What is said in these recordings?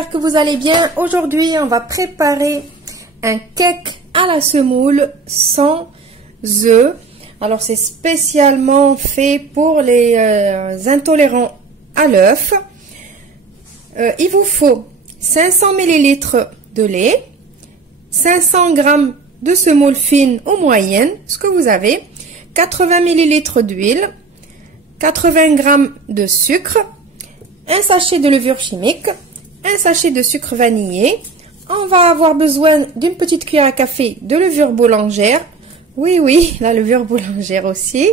j'espère que vous allez bien. Aujourd'hui, on va préparer un cake à la semoule sans œufs. Alors, c'est spécialement fait pour les intolérants à l'œuf. Il vous faut 500 ml de lait, 500 g de semoule fine ou moyenne, ce que vous avez, 80 ml d'huile, 80 g de sucre, un sachet de levure chimique, un sachet de sucre vanillé. On va avoir besoin d'une petite cuillère à café de levure boulangère. Oui, la levure boulangère aussi.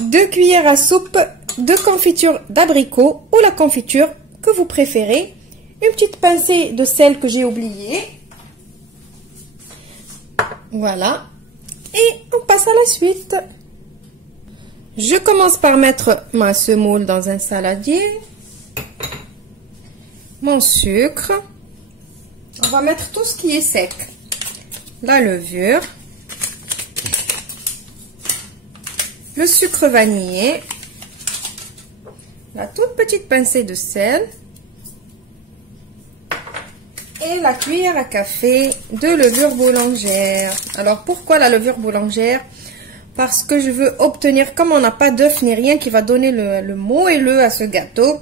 2 cuillères à soupe de confiture d'abricot ou la confiture que vous préférez. Une petite pincée de sel que j'ai oublié. Voilà. Et on passe à la suite. Je commence par mettre ma semoule dans un saladier. Mon sucre. On va mettre tout ce qui est sec. La levure. Le sucre vanillé. La toute petite pincée de sel. Et la cuillère à café de levure boulangère. Alors, pourquoi la levure boulangère? Parce que je veux obtenir, comme on n'a pas d'œuf ni rien qui va donner le moelleux à ce gâteau,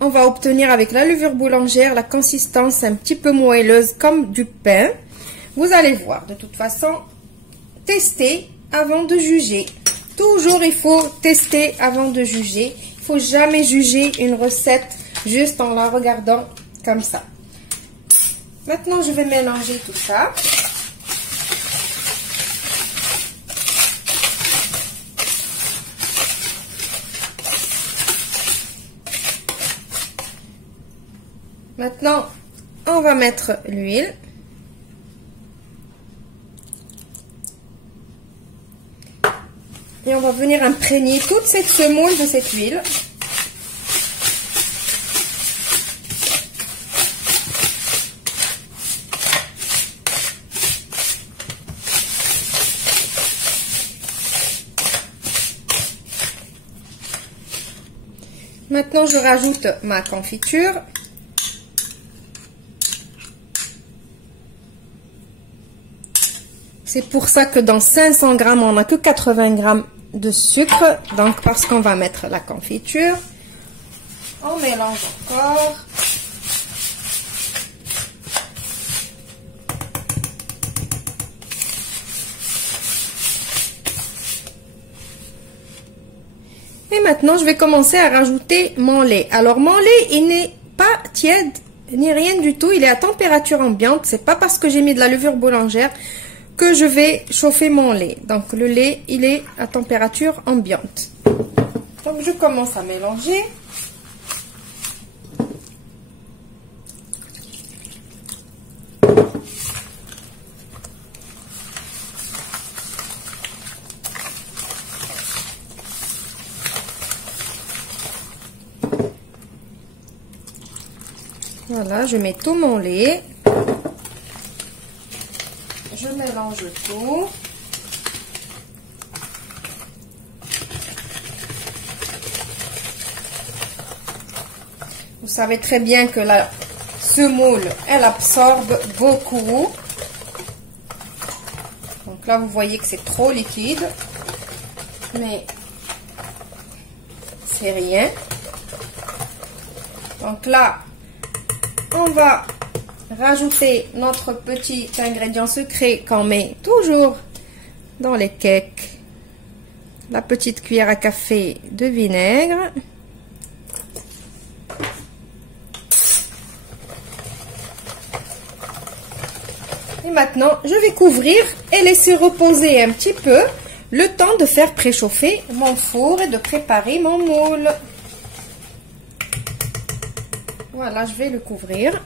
on va obtenir avec la levure boulangère la consistance un petit peu moelleuse comme du pain. Vous allez voir, de toute façon, tester avant de juger. Toujours, il faut tester avant de juger. Il ne faut jamais juger une recette juste en la regardant comme ça. Maintenant, je vais mélanger tout ça. Maintenant, on va mettre l'huile. Et on va venir imprégner toute cette semoule de cette huile. Maintenant, je rajoute ma confiture. C'est pour ça que dans 500 g, on n'a que 80 g de sucre. Donc, parce qu'on va mettre la confiture. On mélange encore. Et maintenant, je vais commencer à rajouter mon lait. Alors, mon lait, il n'est pas tiède ni rien du tout. Il est à température ambiante. C'est pas parce que j'ai mis de la levure boulangère que je vais chauffer mon lait. Donc, le lait, il est à température ambiante. Donc, je commence à mélanger. Voilà, je mets tout mon lait. Je mélange tout. Vous savez très bien que la semoule, elle absorbe beaucoup. Donc là, vous voyez que c'est trop liquide. Mais c'est rien. Donc là, on va rajouter notre petit ingrédient secret qu'on met toujours dans les cakes. La petite cuillère à café de vinaigre. Et maintenant, je vais couvrir et laisser reposer un petit peu le temps de faire préchauffer mon four et de préparer mon moule. Voilà, je vais le couvrir.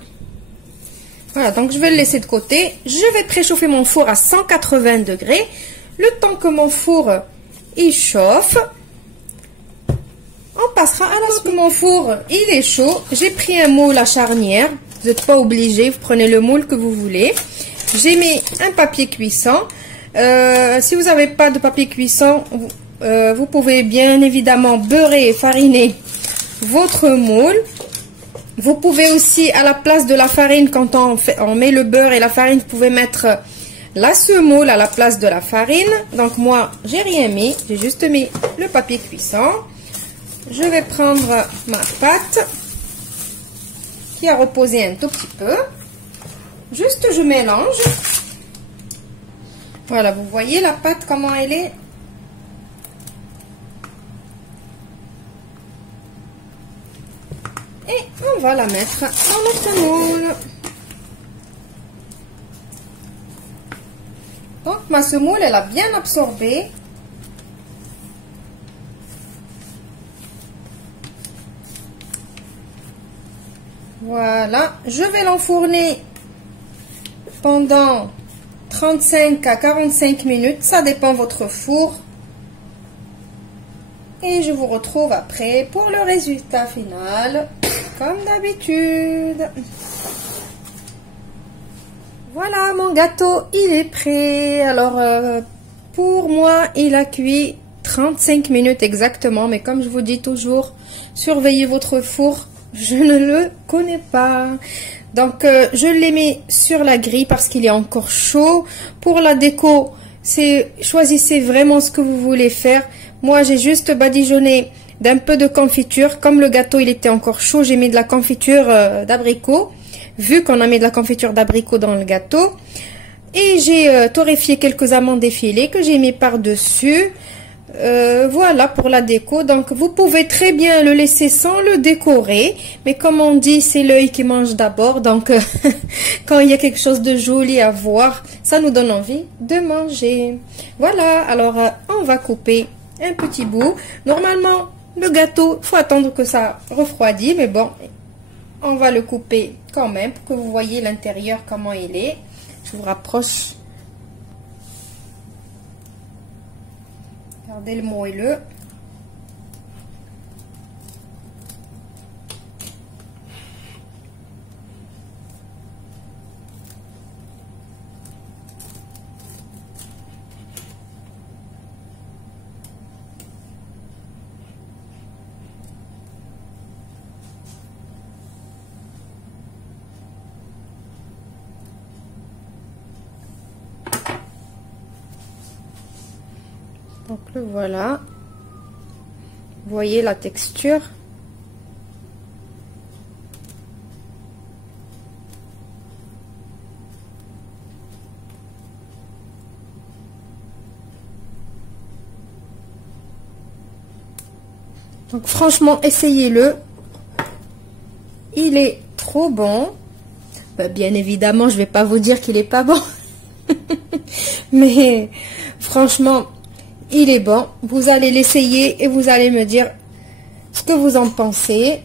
Voilà, donc je vais le laisser de côté. Je vais préchauffer mon four à 180 degrés. Le temps que mon four il chauffe, on passera à la suite. Mon four il est chaud. J'ai pris un moule à charnière. Vous n'êtes pas obligé, vous prenez le moule que vous voulez. J'ai mis un papier cuisson. Si vous n'avez pas de papier cuisson, vous pouvez bien évidemment beurrer et fariner votre moule. Vous pouvez aussi, à la place de la farine, quand on met le beurre et la farine, vous pouvez mettre la semoule à la place de la farine. Donc moi, j'ai rien mis, j'ai juste mis le papier cuisson. Je vais prendre ma pâte qui a reposé un tout petit peu. Juste, je mélange. Voilà, vous voyez la pâte, comment elle est? Et on va la mettre dans notre semoule. Donc ma semoule, elle a bien absorbé. Voilà, je vais l'enfourner pendant 35 à 45 minutes, ça dépend de votre four. Et je vous retrouve après pour le résultat final, comme d'habitude. Voilà, mon gâteau, il est prêt. Alors, pour moi, il a cuit 35 minutes exactement. Mais comme je vous dis toujours, surveillez votre four. Je ne le connais pas. Donc, je l'ai mis sur la grille parce qu'il est encore chaud. Pour la déco, choisissez vraiment ce que vous voulez faire. Moi, j'ai juste badigeonné d'un peu de confiture. Comme le gâteau, il était encore chaud, j'ai mis de la confiture d'abricot. Vu qu'on a mis de la confiture d'abricot dans le gâteau. Et j'ai torréfié quelques amandes effilées que j'ai mis par-dessus. Voilà pour la déco. Donc, vous pouvez très bien le laisser sans le décorer. Mais comme on dit, c'est l'œil qui mange d'abord. Donc, quand il y a quelque chose de joli à voir, ça nous donne envie de manger. Voilà, alors on va couper un petit bout. Normalement, le gâteau, il faut attendre que ça refroidit. Mais bon, on va le couper quand même pour que vous voyez l'intérieur comment il est. Je vous rapproche. Regardez le moelleux. Donc le voilà. Vous voyez la texture. Donc franchement, essayez-le. Il est trop bon. Ben, bien évidemment, je vais pas vous dire qu'il est pas bon. Mais franchement, il est bon. Vous allez l'essayer et vous allez me dire ce que vous en pensez.